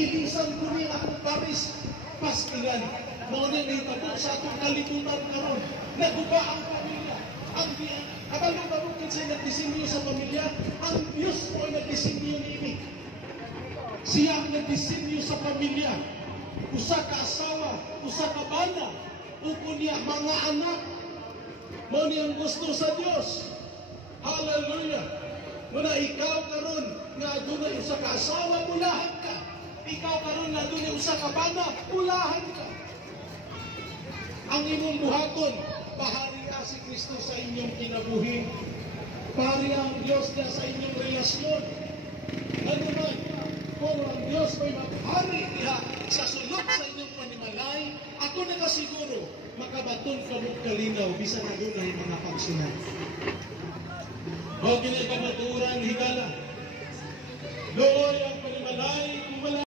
Ilisan ko niya akong paris, pastilan. Mga nangitabo sa atong kalibutan karon. Naguba ang pamilya. Ang katalong-talong kasi nagdisenyo sa pamilya, ang Diyos po ay nagdisenyo ni Siya ang nagdisenyo sa pamilya. Usa ka asawa, usa ka bana, upo niya mga anak. Mo niyang gusto sa Diyos. Hallelujah! Muna ikaw karon nga adunay usa ka asawa, ulahan ka. Ikaw karon nga adunay usa ka bana, ulahan ka. Ang imong buhaton, bahariya si Kristo sa inyong kinabuhi. Bahariya ang Diyos na sa inyong relasyon. Ano man, kung ang Diyos may maghari niya sa sulok sa inyong panimalay, ako nakasiguro, makabaton ka mo kalinaw, bisan na doon ay mga pagsunod. O ginay kamaturan, higala. Lord,